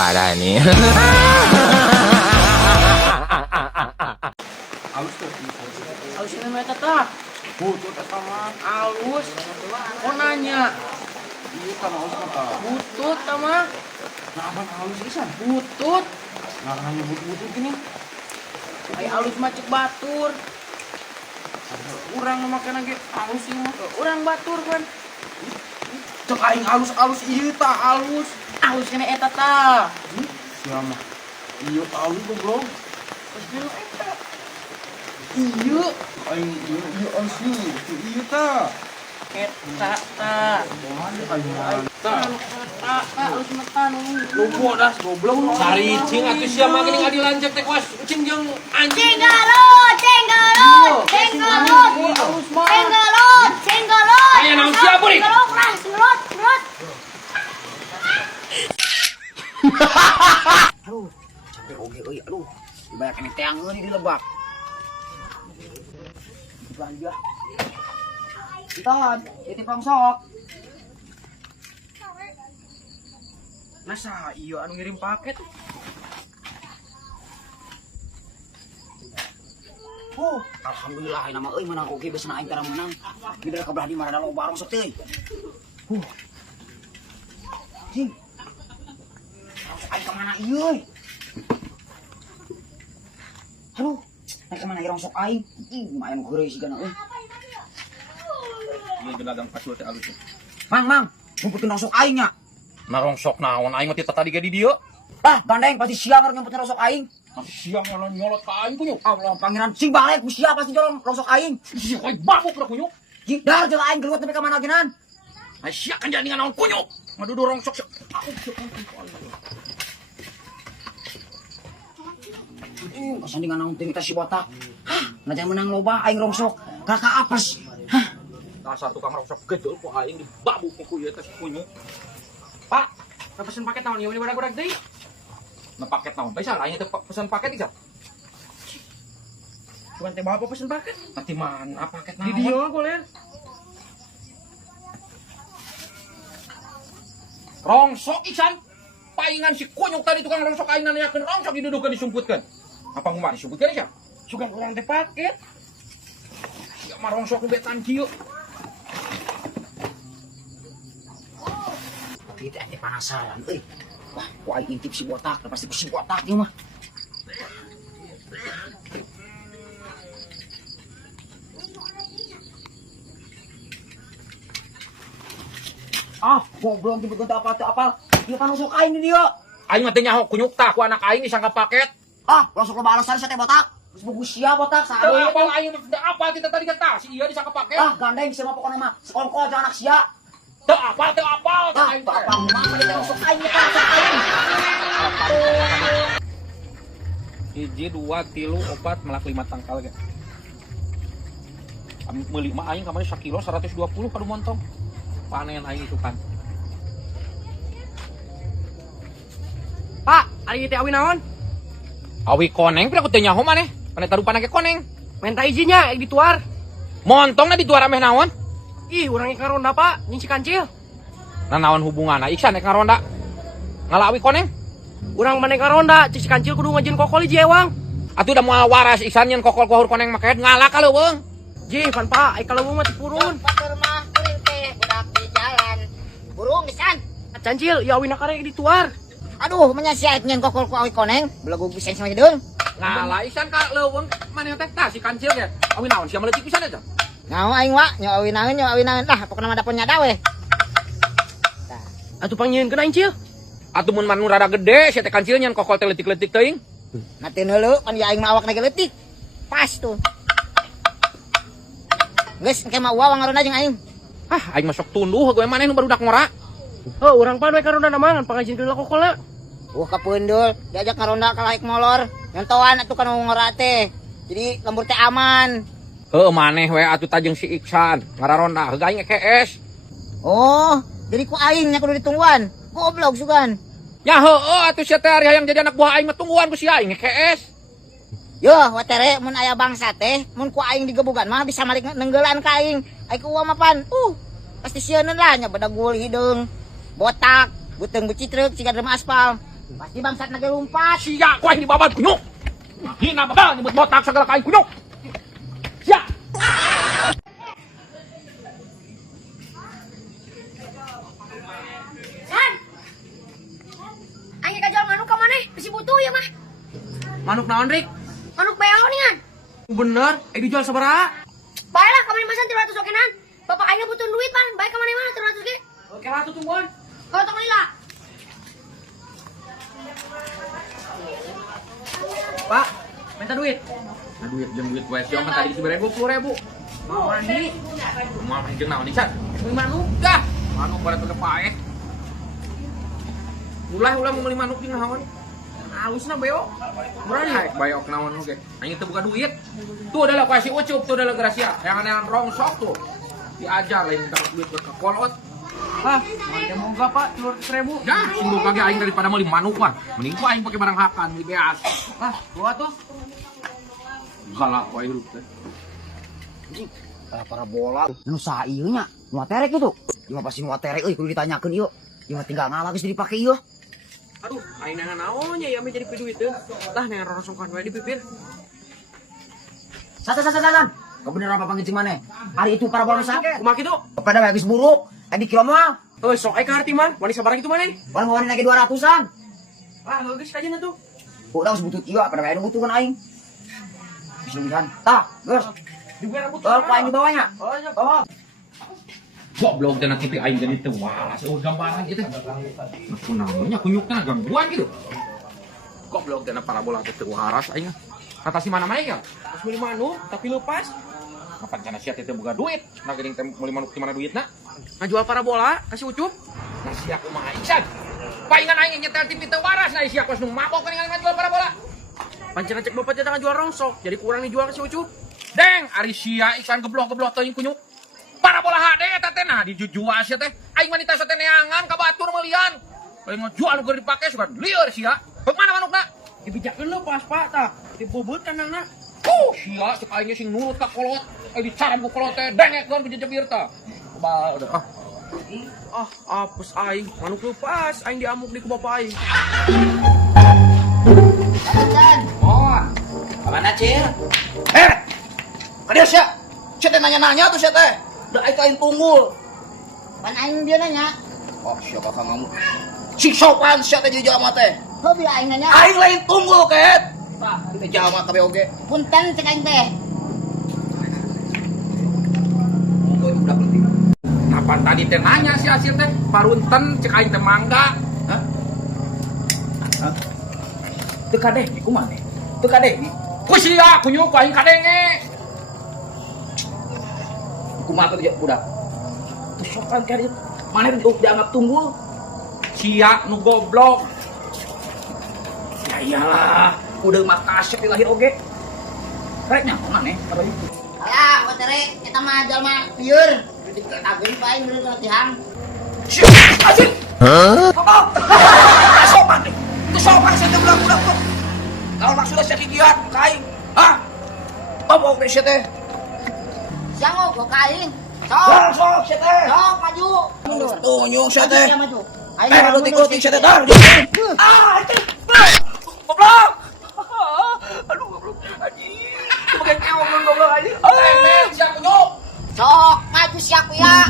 parah nih. Halus tuh. Halus ini mah tetap. Butuh tetaman. Halus. Oh nanya. Iya kan halus mata. Butut sama. Nah abang halus isan. Butut. Nah hanya butut gini. Ay halus macet batur. Urang makan lagi halus ini mah. Urang batur kan. Cek aing halus iya tak halus. Halus kena eta tah. Siapa? Iya halus goblok. Terus dulu eta. Iya. Aing iya halus iya tak. Eta tah. Aing Halus metan. lupa dah goblok. Saricing atuh sia mah geuning adi lanjak teh kuas cing jeung anjing. Cenggalot, cenggalot, cenggalot, Halus mah. cenggalot, cenggalot. Aya naon sia beurik? Cenggalot, nah, cenggalot, cenggalot. Aduh, capek oge euy aduh. Banyak ini teangeun di lebak. Belanja. Tahan, titip sok. Nasa iya anu ngirim paket. Alhamdulillah nama euy menang oge besna aing tara menang. Bidal kabelah di mana loba bareng sok teh. Jing. Aing ka mana ieu? Aduh, naik kemana rongsok aing? Lumayan geureuy sigana euy. Ieu gelagang pasur teh alus. Mang, ngumpulkeun rongsok aing nya. Narongsok naon aing mah ti tadi ge di dieu. Ah, gandeng pasti siang harus ngumpulkeun rongsok aing. Masih siang malah nyolot ka aing kunyuk. Allah pangeran sing balik ku sia pasti jolong rongsok aing. Sia koy babuk da kunyuk. Dar jeung aing gelut nepi ka mana genan. Ai sia kan jadi naon kunyuk. Ngadudu rongsok sia. Kasandingan naon teh kita si botak. Hah, najan menang loba aing rongsok. Kakak apes. Hah, Dasar tukang rongsok gedul ku aing dibabuk ku ieu teh kunyuk. Pak, pesen paket tahun ieu budak-budak deui. Na paket naon? Bae salah aing teh pesan paket isa. Bukan teh bapak pesen paket. Nanti mana paket Di naon? dia boleh. Rongsok isan. Paingan si kunyuk tadi tukang rongsok aing nanyakeun rongsok didudukeun disumputkeun. Apa ngumah disumputkeun isa? Sugan urang teh paket. Sia mah rongsok nu betan kieu. kita teh penasaran euy. Wah, ku aing intip si botak, pasti ku si botak ieu mah. Ah, goblok jemput gonta apa. Dia kan usuk aing di dia. Aing mah teh nyaho kunyuk tah ku anak aing disangka paket. Ah, langsung loba alasan saya teh botak. Geus buku sia botak Teu saha. apal aing teu apal kita tadi kata si ieu disangka paket. Ah, gandeng sia mah pokona mah sekongkol jeung anak sia. Teu apal Ah, aing tak teh. apa mah dia usuk aing teh usuk aing. 1 2 3 4 melak 5 tangkal ge. Meuli mah aing kamari 1 kilo 120 kadu montong. Panen aing itu kan. Pak, ari teh awi naon? Awi koneng pira ku teu nyaho maneh. Pane tarupan ge koneng. Minta izinnya dituar. Montongna dituar ameh naon? Ih, urang ikan ronda, Pak. Nying si kancil. Nah naon hubunganna Iksan nek ngaronda? Ngala awi koneng? Urang maneh ka ronda, cik si kancil kudu ngajin kokol hiji ewang. Atuh da moal waras Iksan nyen kokol kohur koneng make ngala kaleuweung. Ji, pan Pak, ai kaleuweung mah tipurun. Batur mah kuring teh budak di jalan. Burung gesan. Cancil, ya awina karek dituar. Aduh, menyasiat nyen kokol ku awi koneng, belagu pisan sama jedung. Ngala Iksan ka leuweung maneh teh tah si kancil ge. Awi naon sia meleutik pisan aja. Ngau aing wa, nyo awi naeun lah, pokona mah dapur nyada we. Atuh panggieun keun aing cil. Atuh mun manu rada gede sia teh kancil nyen kokol teh leutik-leutik teuing. Natin heuleu, pan ya aing mah awak nage leutik. Pas tuh. Geus engke mah uang ngaronda jeung aing. Ah aing masuk tunduh gue maneh nu barudak ngora. Oh, urang pan we ka ronda namangan pangajin keun kokolna. Kapeundul, diajak ngaronda ka laik molor. Nyontoan atuh kana ngora teh. Jadi lembur teh aman. Heuh maneh we atuh tajeng si Iksan ngararonda heuh aing EKS. Oh, jadi ku aing nya kudu ditungguan. Goblok sugan. Ya heueuh atuh sia teh ari hayang jadi anak buah aing mah tungguan ku si aing EKS. Yo, watere mun aya bangsa teh, mun ku aing digebugan mah bisa malik nenggelan ka aing. Ai ku mah pan. Pasti sieun lah nya badagul hideung, botak, beuteung beci treuk siga rem aspal. Pasti bangsat nagelumpat. Siya ko ay babad kunyok. Hina ba nyebut botak segala kain kunyok. Siya. San! Ayo ka jual manuk ke mana? Masih butuh ya mah. Manuk naon, Rik? Manuk beo nih kan? Bener, dijual sabaraha? Baiklah kemarin masan 300 okenan. Bapak ayo butuh duit man. Baik kemana mana 300 ke? Oke lah tuh tungguan. Kalau tong lila. Pak, minta duit. Nah, duit wae sih kan tadi 10.000. Mau mandi. Mau jeung naon nih, San? Beli manuk. Dah, manuk pada teu paeh. Ulah mau beli manuk jeung naon? Halusna beo. Murah nih, bayok naon oge. Aing teu buka duit. Tuh adalah kasih ucup, tuh adalah gracia. Yang aneh rongsok tuh. Diajar lain minta duit ke kolot. Ah, mantek moga Pak, 200.000. Dah, singgung kage aing daripada beli manuk mah. Mending ku aing pakai barang hakan beli beas. Ah, gua tuh. Galak wae hirup teh. Para bola nu saha ieu nya? Nu terek itu. Ieu pasti nu terek euy kudu ditanyakeun ieu. Ieu tinggal ngalah geus dipake ieu. Aduh, aing nangan naonnya ya ame jadi duit teh. Lah nengan rorosongkan wae di bibir. San. Kebenaran apa panggil mana? Hari itu para bola sakit. Kumaha kitu? Pada habis buruk. Adi kilo mah. Euy, sok aing ka harti man. Wani sabarang kitu mana? Warna lagi 200-an. Ah, geus kajana tuh. Udah geus butut ieu pada aya nu butuhkeun aing. Geus lebihan. Tah, geus. Juga rambut. Ku aing di bawahnya. Oh, iya. Oh. Goblok dan TV aing jadi teu walas eueuh gambaran kitu. Aku namanya kunyukna gangguan gitu. Goblok dan parabola teu waras aing. Kata si mana mah ya? Pas beli manuk tapi lepas. Kapan cenah sia teh boga duit. Nah geuning teh meuli manuk di mana duitna? Ngajual parabola, kasih ucup. Nah sia kumaha isan. Paingan aing nyetel TV teu waras nah sia kos nu mabok kan ngajual parabola. Pancen cek bapak teh ngajual rongsok, jadi kurang dijual kasih ucup. Deng, ari sia isan geblok-geblok teuing kunyuk. Parabola HD eta teh nah dijual sia teh. Aing wanita teh neangan ka batur mealian. Paling ngajual nu keur dipake sugan lieur sia. Bagaimana manukna? Dibijakeun lepas Pak tah. Dibobot kandangna. Sia cek aingnya sing nurut ka kolot. Dicaram ku kolot teh dengekkeun ku jejebir teh. Bal udah. Ah, apes aing, manuk lepas, aing diamuk di ku bapak aing. Dan, Oh. Kemana, Cil? Kadia sia. Sia teh nanya-nanya tuh sia teh. Da aing kain tunggul. pan aing dia nanya. Oh, siapa kamu? Si sopan sia teh jadi jalma teh. Hobi aing nanya. Aing lain tunggul, Ket. Tah, teh jalma kabeh oge. Punten cek aing teh. Napan tadi teh nanya si Asir teh parunten cek aing teh mangga. Hah? Teu kadeh di kumaha teh? Teu kadeh di Ku sia kunyuk aing kadenge. kumaha teh budak. Teu sopan ka dieu. Mana dianggap tunggul? Sia nu goblok. Ya iyalah, udah mah kasep di lahir oge. Rek nyaho maneh ka itu. Ya, watere eta mah jalma lieur. Ditageun bae bener latihan. Asik. Hah? Teu sopan teh. Teu sopan sia teh budak-budak tuh. Kalau maksudnya sia kigiat kain. Hah? Mabok deh sia teh. Siang gua kain. Sok, Sok sia teh. sok maju. Mundur. Tunjuk sia teh. Dia maju. Ayo detik-detik sia teh dar. Ah, itu. Goblok. Aduh goblok. Anjing. Bagian keong goblok anjing. Sia kunyuk. Sok maju siap ya.